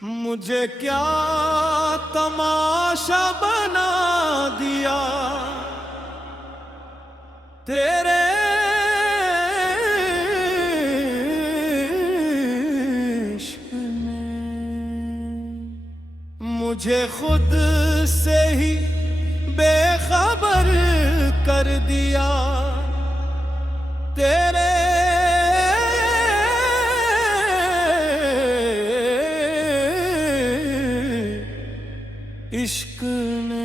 मुझे क्या तमाशा बना दिया तेरे इश्क ने। मुझे खुद से ही बेखबर कर दिया तेरे इश्क ने।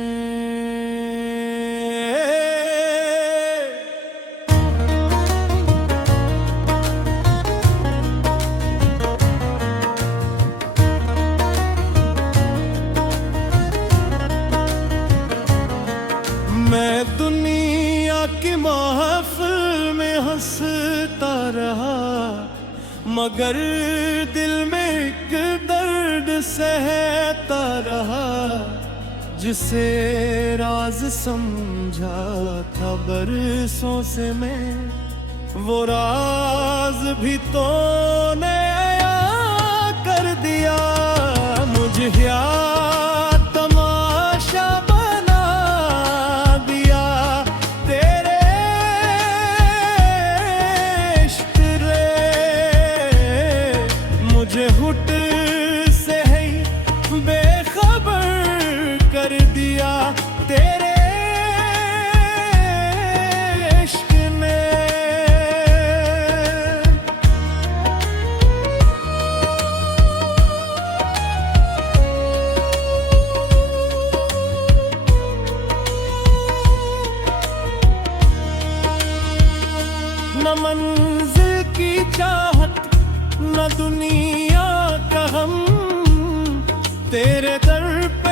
मैं दुनिया की महफिल में हंसता रहा, मगर दिल में एक दर्द सहता रहा। जिसे राज समझा था बरसों से मैं, वो राज भी तूने आया कर दिया। मुझे क्या तमाशा बना दिया तेरे इश्क रे। मुझे हुट से ही बेखबर कर दिया तेरे इश्क ने। न मंजिल की चाहत न दुनिया का हम, तेरे दर पे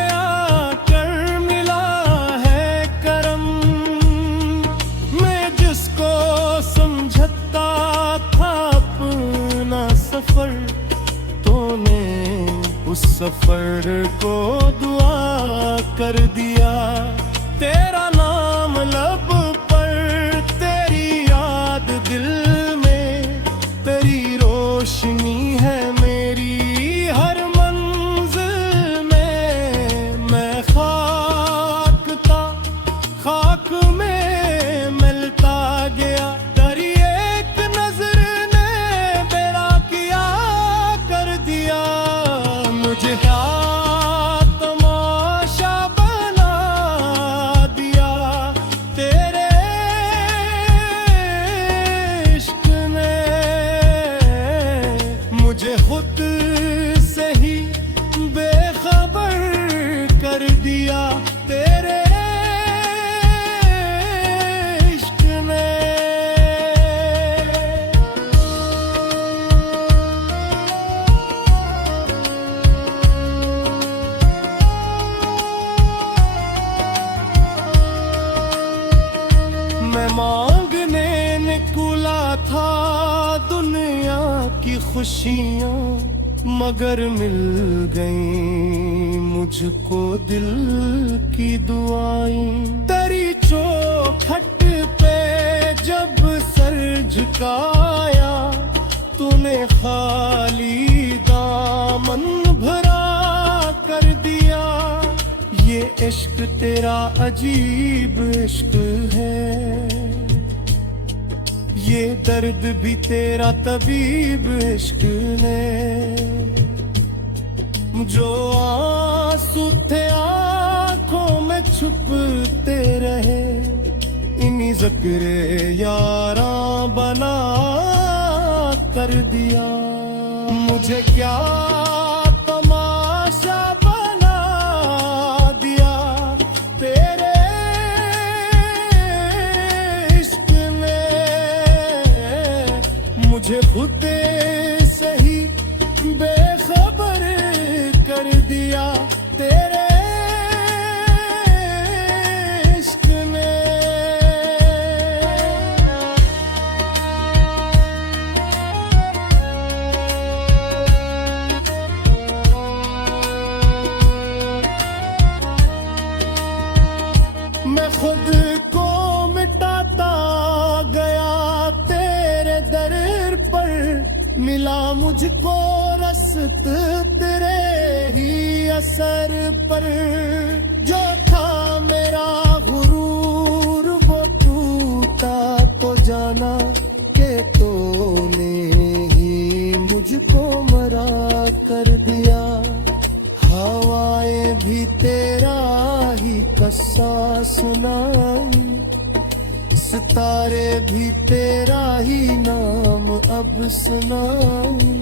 सफर तूने उस सफर को दुआ कर दिया। तेरा नाम लब पर, तेरी याद दिल में, तेरी रोशनी है मेरी हर मंजिल में। मैं खाक था, खाक में मिलता गया, तेरी एक नजर मुझे क्या तमाशा बना दिया तेरे इश्क ने। मुझे खुद से ही बेखबर कर दिया तेरे इश्क ने। मैं मांगने निकला था दुनिया की खुशियाँ, मगर मिल गई मुझको दिल की दुआएं। तेरी चौखट पे जब सर झुकाया, तूने खाली दामन भरा कर दिया। ये इश्क तेरा अजीब इश्क है, ये दर्द भी तेरा तबीब इश्क है। जो आंसू थे आंखों में छुपते रहे, इन्हीं ज़िक्र यारां बना कर दिया। मुझे क्या तमाशा बना दिया तेरे इश्क ने। मुझे खुद से ही बेखबर कर दिया तेरे इश्क ने। मैं खुद को मिटाता गया तेरे दर पर, मिल मिला मुझको रस्त तेरे ही असर पर, जो था मेरा गुरूर वो टूटा तो जाना के तूने ही मुझको मरा कर दिया। हवाएं भी तेरा ही कस्सा सुनाई, सितारे भी तेरा ही नाम अब सुनाई।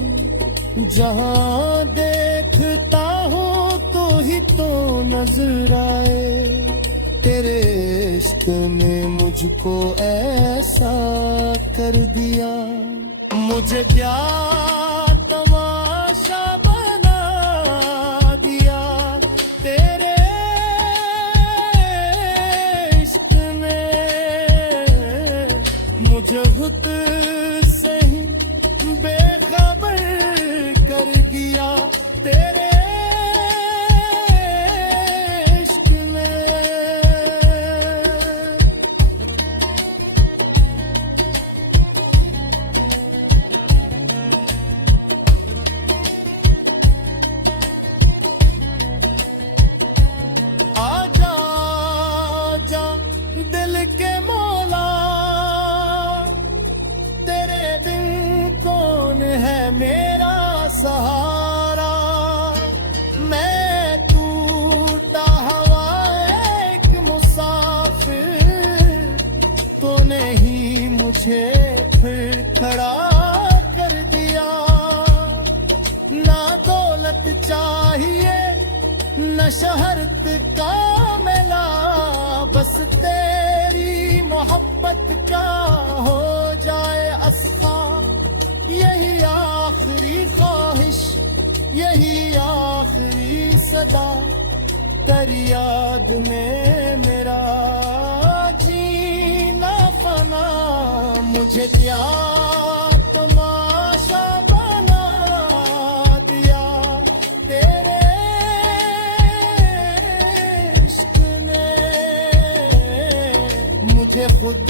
जहाँ देखता हूँ तो ही तो नजर आए, तेरे इश्क ने मुझको ऐसा कर दिया। मुझे क्या तमाशा बना दिया तेरे इश्क ने, मुझे खुद से ही बेखबर कर दिया तेरे इश्क ने। आजा आजा दिल के मौला, तेरे बिन कौन है मेरा सहारा। मैं टूटा हवा एक मुसाफिर, तो नहीं मुझे फिर खड़ा कर दिया। ना दौलत चाहिए न शहरत का मेला, बस तेरी मोहब्बत का हो जाए अस्सा। यही आखिरी ख्वाहिश, यही आखिरी सदा, तेरी याद में मेरा जीना फना। मुझे क्या तमाशा बना दिया तेरे इश्क ने, मुझे खुद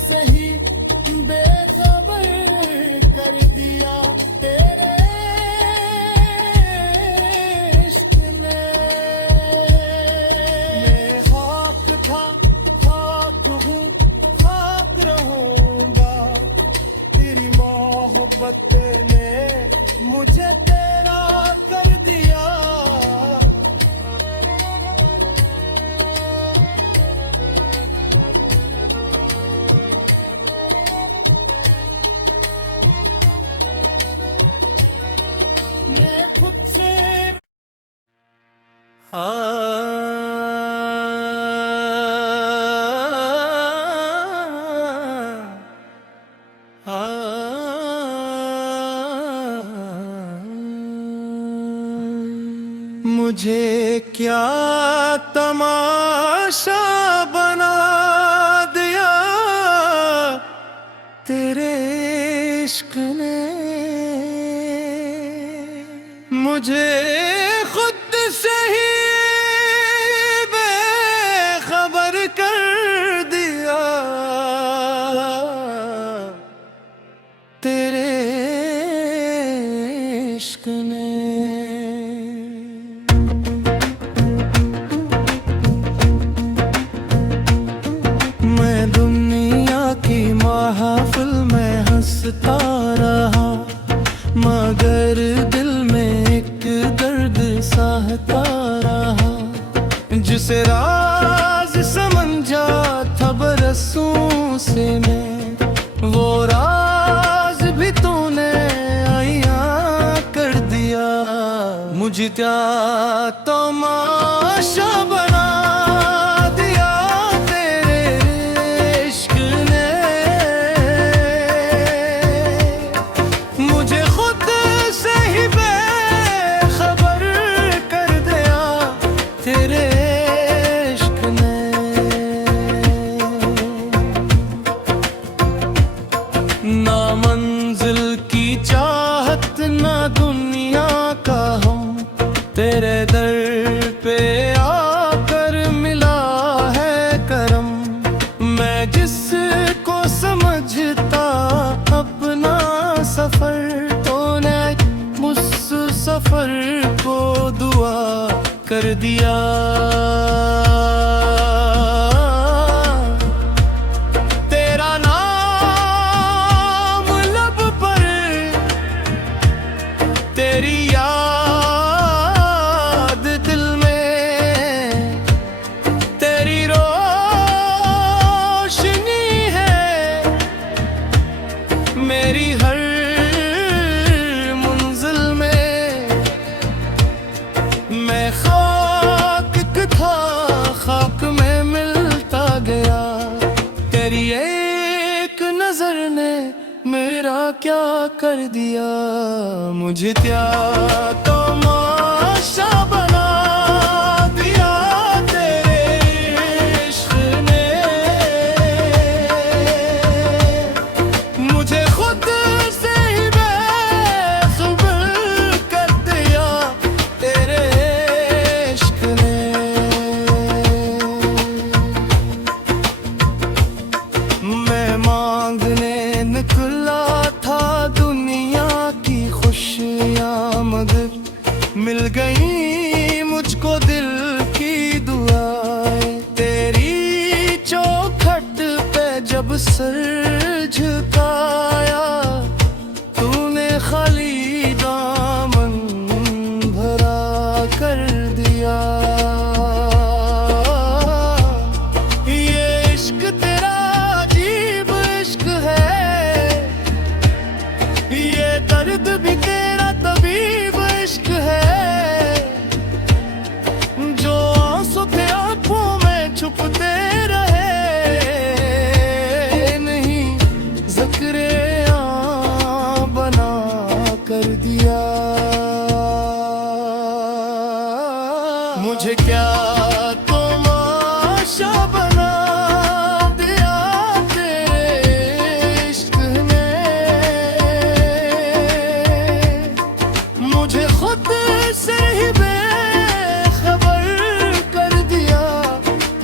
से ही बेखबर कर दिया तेरे इश्क ने। मैं खाक था खाक हूँ खाक रहूँगा, तेरी मोहब्बत ने मुझे तेरा कर दिया। मैं खुद से मुझे क्या तमाशा बना दिया तेरे इश्क ने, मुझे खुद से ही बेखबर कर दिया तेरे इश्क ने। मैं दुनिया की महफिल में हंसता रहा, मगर दिल में एक दर्द सहता रहा। जिसे राज समझा था बरसों से मैं, वो राज भी तूने आईं कर दिया। मुझे क्या तमाशा बना दिया तेरे इश्क ने, मुझे खुद से ही बेखबर कर दिया तेरे इश्क ने। ना मंजिल की चाहत ना दुनिया का हम, तेरे दर पे आकर मिला है करम। मैं जिसको समझता अपना सफर, सफर को दुआ कर दिया। तेरा नाम लब पर, तेरी याद दिल में, तेरी रोशनी है मेरी हर मंजिल में। मैं खाक था, खाक में मिलता गया। तेरी एक नजर ने मेरा क्या कर दिया। मुझे क्या तमाशा बना दिया तेरे इश्क ने। मुझे खुद से ही बेखबर कर दिया तेरे इश्क ने। मैं मांगने निकला था दुनिया की खुशियाँ, मगर मिल गई मुझको दिल की दुआएं। तेरी चौखट पे जब सर झुकाया, तूने खाली दामन भरा कर दिया। ये इश्क तेरा अजीब इश्क है, ये दर्द भी तेरा तबीब इश्क है। जो आंसू थे आंखों में छुपते रहे, नहीं ज़िक्रे आं बना कर दिया। मुझे क्या तमाशा बना दिया तेरे इश्क ने। मुझे खुद से ही बेखबर कर दिया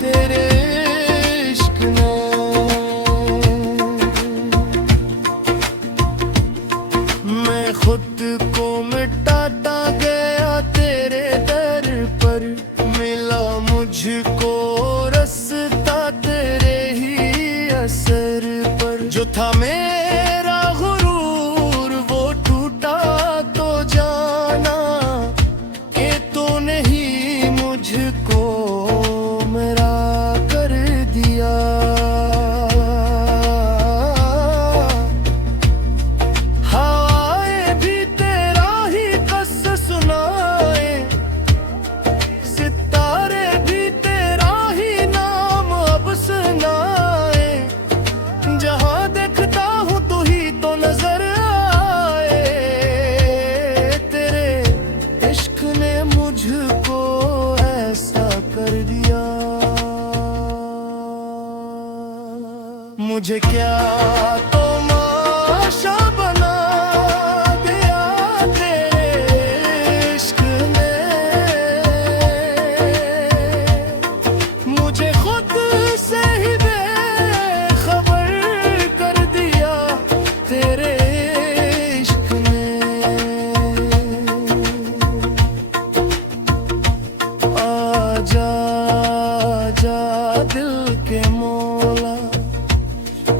तेरे इश्क ने। मैं खुद को मिटाता गया तेरे दर पर, मिला मुझको रास्ता तेरे ही असर पर। जो था मेरा गुरूर वो टूटा तो जाना, कि तूने ही मुझको मेरा कर दिया। हवाएं भी तेरा ही किस्सा सुनाए, सितारे भी तेरा ही नाम अब सुनाए। जहाँ देखता हूँ तू ही तो नजर आए। तेरे इश्क ने मुझको ऐसा कर दिया। मुझे क्या तमाशा बना दिया तेरे इश्क ने। मुझे खुद से ही बेखबर कर दिया तेरे इश्क ने। आजा आजा दिल के मौला,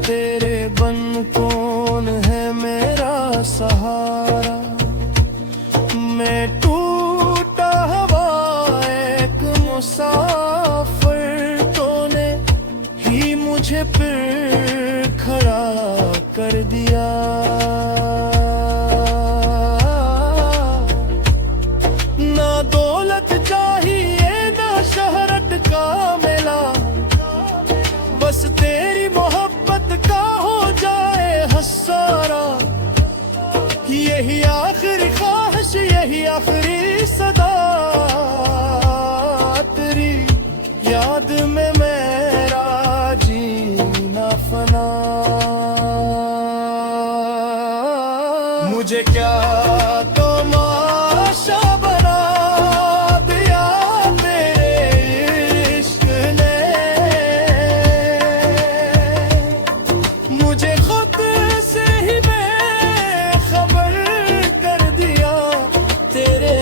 तेरे बन कौन है मेरा सहारा। मैं टूटा हवा एक मुसाफिर, तूने ही मुझे फिर खड़ा कर दिया। ना दौलत चाहिए ना शहरत का मेला, बस तेरी मोहब्बत का हो जाए हसारा। यही आखिरी ख्वाहिश, यही आखिरी सदा, तेरी याद में मेरा जीना फना। मुझे क्या तमाशा बना दिया तेरे इश्क ने। मुझे खुद से ही बेखबर कर दिया तेरे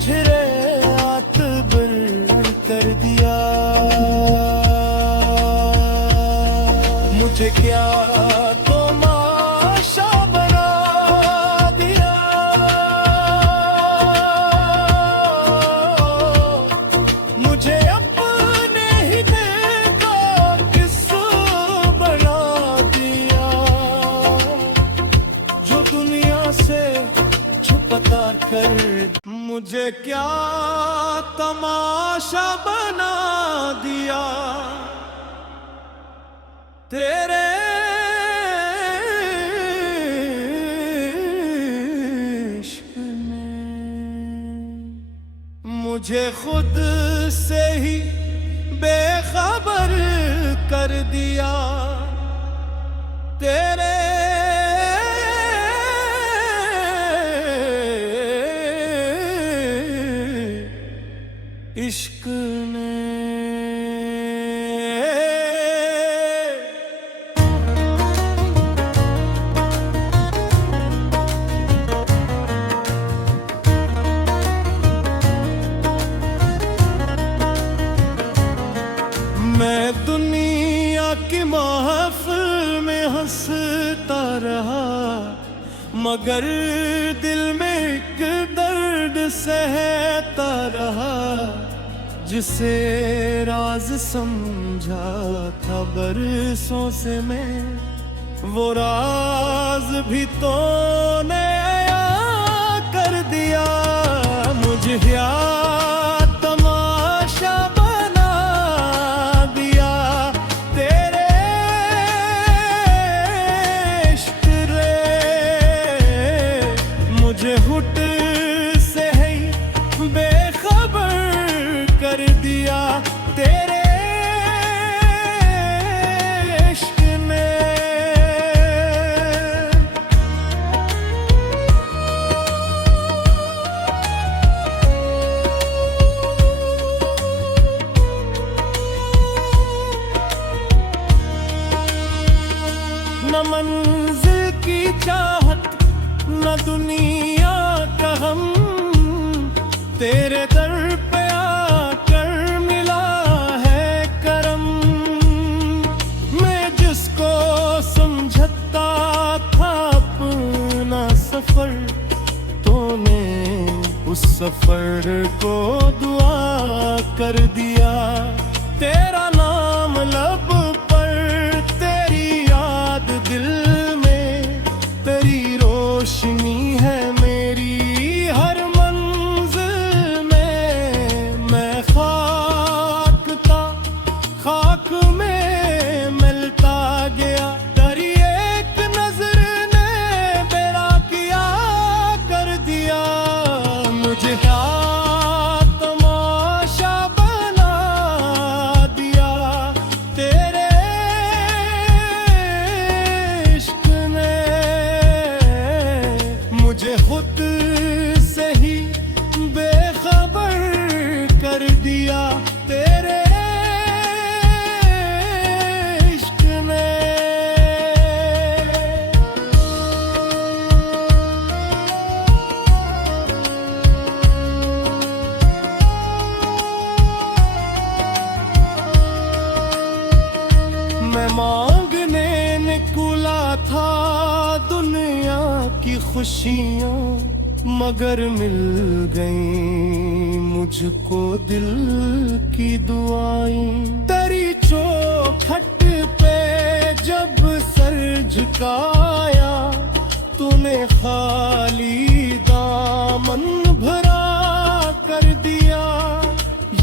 मुझे आतबर कर दिया। मुझे क्या तमाशा बना दिया। मुझे अपने ही दिल का किस्सा बना दिया। जो दुनिया से छुपता कर मुझे क्या तमाशा बना दिया। तेरे इश्क ने मुझे खुद से ही बेखबर कर दिया। तेरे इश्क ने मैं दुनिया की महफिल में हंसता रहा, मगर दिल में एक दर्द सहता रहा। जिसे राज समझा था बरसों से मैं, वो राज भी तूने आया कर दिया। मुझे क्या तमाशा बना दिया। तेरे इश्क रे मुझे हुट से ही बेखबर कर दिया। तेरे इश्क ने न मंजिल की चाहत न दुनिया का हम, तेरे दर पे आकर मिला है करम। मैं जिसको समझता था अपना सफर, तूने उस सफर को दुआ कर दिया। तेरा नाम लब पर, तेरी याद दिल में, तेरी रोशनी है मेरी हर मंजिल में। मैं खाक था, खाक में मिलता गया। तेरी एक नजर ने मेरा किया कर दिया। मुझे क्या तमाशा बना दिया। तेरे इश्क ने मुझे खुद से ही बेखबर कर दिया। तेरे इश्क ने मैं मांगने निकला था दुनिया की खुशियाँ, मगर मिल गई मुझको दिल की दुआएं। तेरी चौखट पे जब सर झुकाया, तूने खाली दामन भरा कर दिया।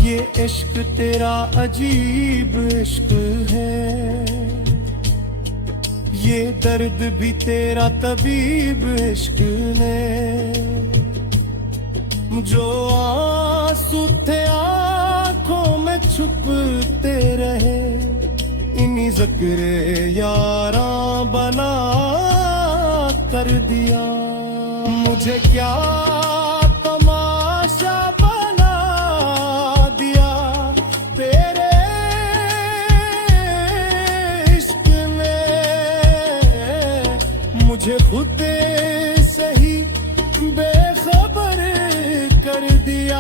ये इश्क तेरा अजीब इश्क है, ये दर्द भी तेरा तबीब इश्क है। जो आंसू थे आंखों में छुपते रहे, इन्हीं ज़िक्र यारा बना कर दिया। मुझे क्या तमाशा बना दिया। तेरे इश्क ने मुझे खुद से ही बेखबर कर दिया।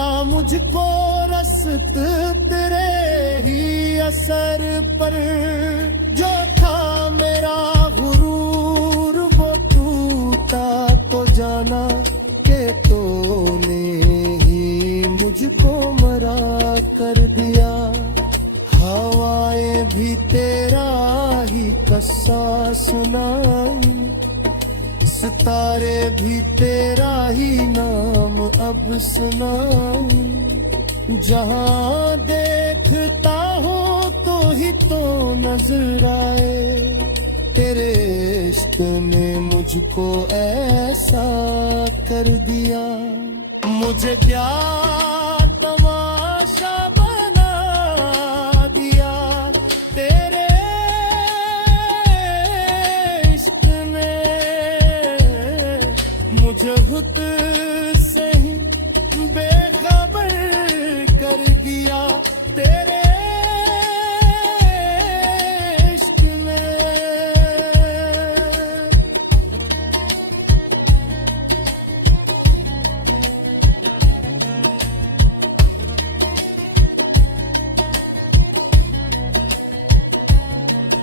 मिला मुझको रस्त तेरे ही असर पर, जो था मेरा गुरूर वो टूटा तो जाना के तूने ही मुझको मरा कर दिया। हवाएं भी तेरा ही कस्सा सुनाई, सितारे भी तेरा ही नाम अब सुनाई। जहाँ देखता हूँ तो ही तो नजर आए, तेरे इश्क ने मुझको ऐसा कर दिया। मुझे क्या तमाशा बना दिया तेरे इश्क ने, मुझे खुद से ही बेखबर कर दिया तेरे इश्क ने।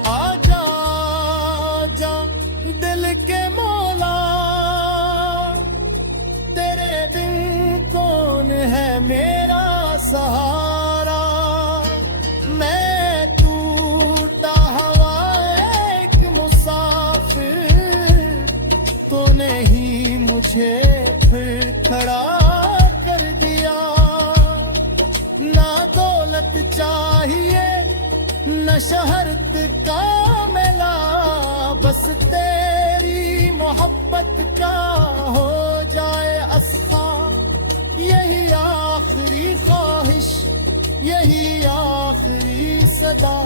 आजा आजा दिल के मौला, तेरे बिन कौन है मेरा सहारा। मैं टूटा हवा एक मुसाफिर, तो नहीं मुझे फिर खड़ा कर दिया। ना दौलत चाहिए न शहरत का मेला, बस तेरी मोहब्बत का हो जाए अस्सा। यही आखिरी ख्वाहिश, यही आखिरी सदा,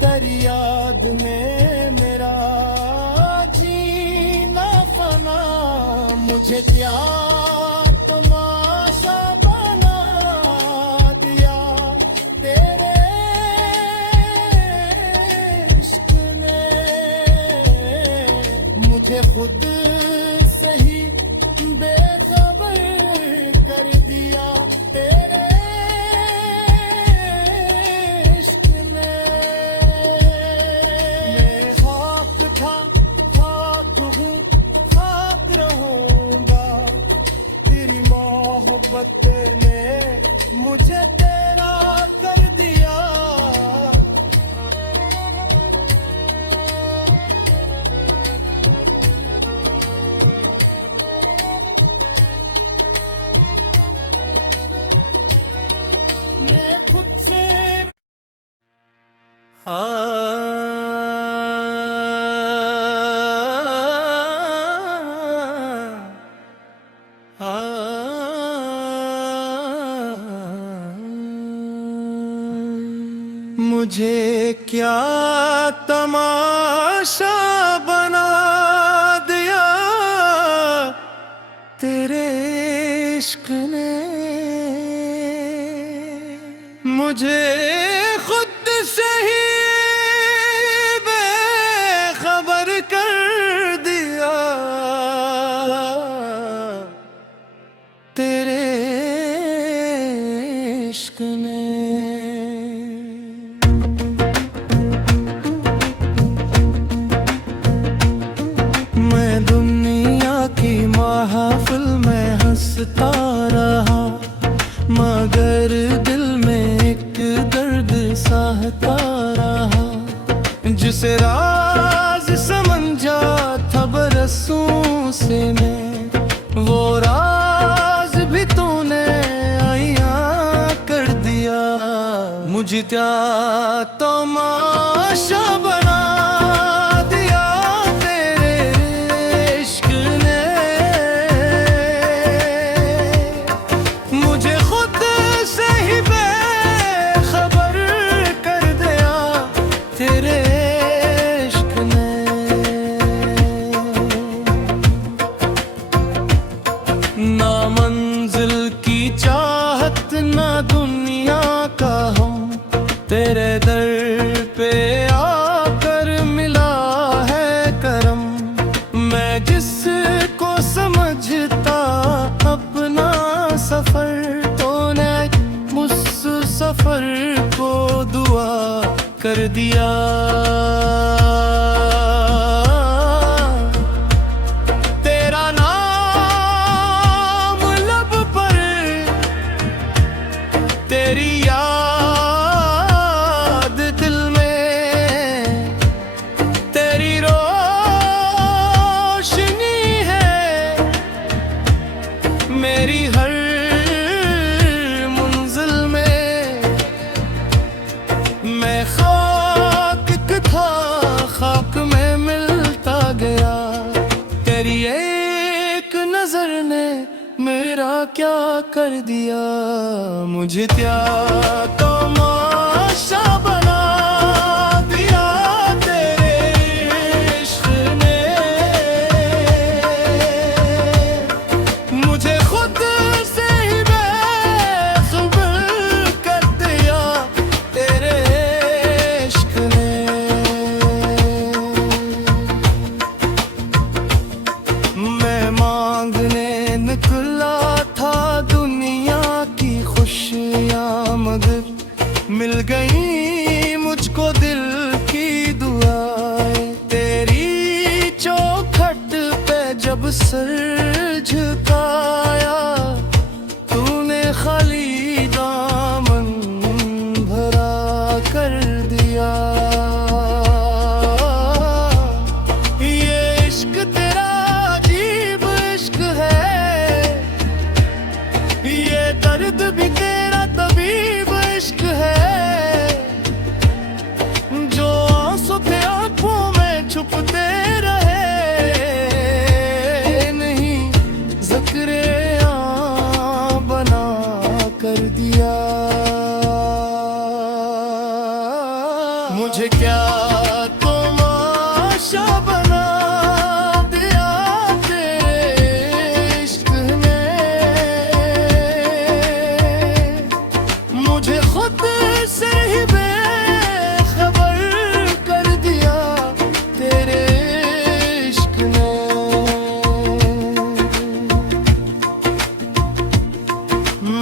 तेरी याद में मेरा जीना फना। मुझे क्या तमाशा बना दिया तेरे इश्क ने, मुझे खुद से ही बेखबर कर दिया तेरे इश्क ने। मैं खाक था खाक हूँ खाक रहूँगा, तेरी मोहब्बत ने मुझे तेरा कर दिया। मैं खुद से मुझे क्या तमाशा बना दिया तेरे इश्क ने, मुझे खुद से ही बेखबर कर दिया तेरे इश्क ने। मैं दुनिया की महफिल में हंसता रहा, मगर दिल में एक दर्द सहता रहा। जिसे राज समझा था बरसों से मैं, वो राज भी तूने आईयां कर दिया। मुझे क्या तमाशा बना दिया तेरे इश्क ने, मुझे खुद से ही बेखबर कर दिया तेरे इश्क ने। ना मंजिल की चाहत ना दुनिया का हम, तेरे दर पे आकर मिला है करम। मैं जिसको समझता अपना सफर, सफर को दुआ कर दिया। तेरा नाम लब पर, तेरी याद दिल में, तेरी रोशनी है मेरी हर मंजिल में। मैं खाक था, खाक में मिलता गया। तेरी एक नजर ने मेरा क्या कर दिया। मुझे क्या तमाशा बना दिया तेरे इश्क ने। मुझे खुद से ही बेखबर कर दिया तेरे इश्क ने। मैं मांगने निकला था दुनिया की खुशियाँ, मगर मिल गई मुझको दिल की दुआएं। तेरी चौखट पे जब सर झुकाया, तूने खाली दामन भरा कर दिया। ये इश्क तेरा अजीब इश्क है, ये दर्द भी तेरा तबीब इश्क है। जो आंसू थे आंखों में छुपते रहे, नहीं ज़िक्रे आं बना कर दिया। मुझे क्या तमाशा बना दिया तेरे इश्क ने। मुझे खुद से ही बेखबर कर दिया तेरे इश्क ने।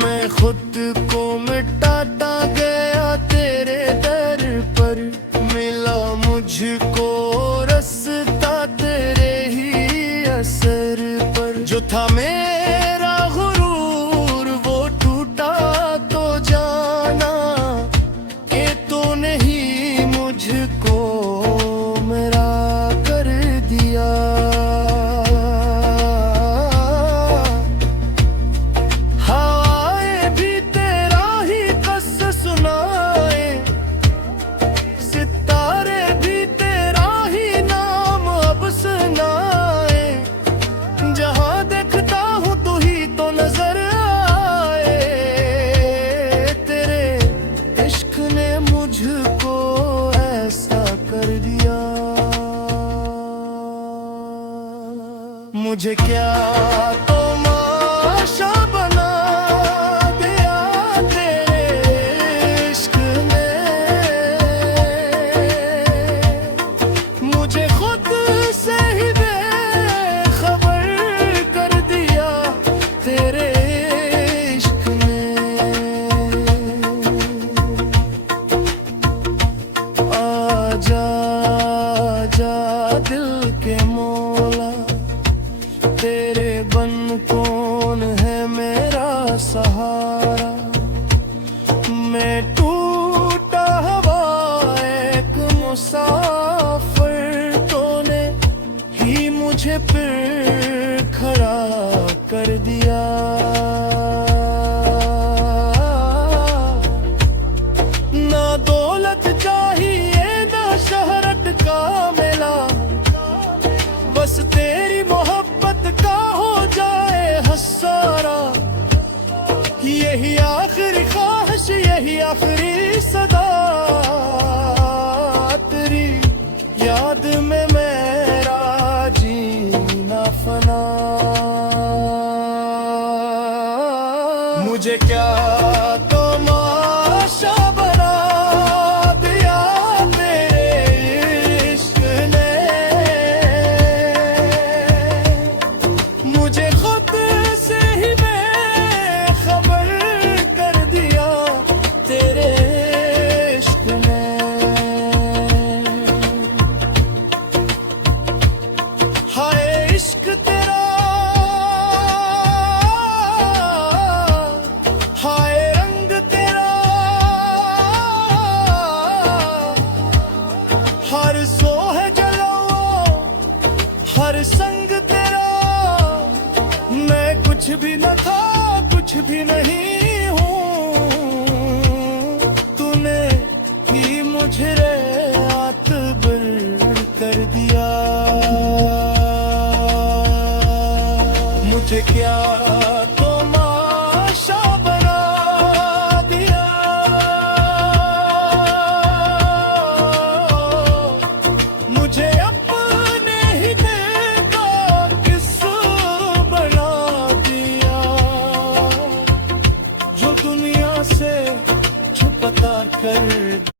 मैं खुद को मिटाता गया तेरे दर पर, मिला मुझको रास्ता तेरे ही असर पर। जो था मेरा गुरूर वो टूटा तो जाना, कि तूने ही मुझको मेरा कर दिया। हवाएं भी तेरा ही कस सुनाए, सितारे भी तेरा ही नाम अब सुनाए। जहाँ देखता हूँ तू ही तो नजर आए। तेरे इश्क ने मुझको ऐसा कर दिया। मुझे क्या तमाशा बना दिया तेरे इश्क ने। मुझे खुद से ही बेखबर कर दिया तेरे इश्क ने। आजा आजा दिल के मौला, तेरे बन कौन है मेरा सहारा। मैं टूटा हवा एक मुसाफिर, तूने ही मुझे फिर खड़ा कर दिया। ना दौलत चाहिए ना शहरत का मेला, बस तेरी मोहब्बत का हो जाए हसारा। यही आखिरी ख्वाहिश, यही आखिरी सदा, तेरी याद में मेरा जीना फना। मुझे क्या तमाशा बना दिया तेरे इश्क ने। मुझे खुद से ही बेखबर कर दिया तेरे दुनिया से छुपता कर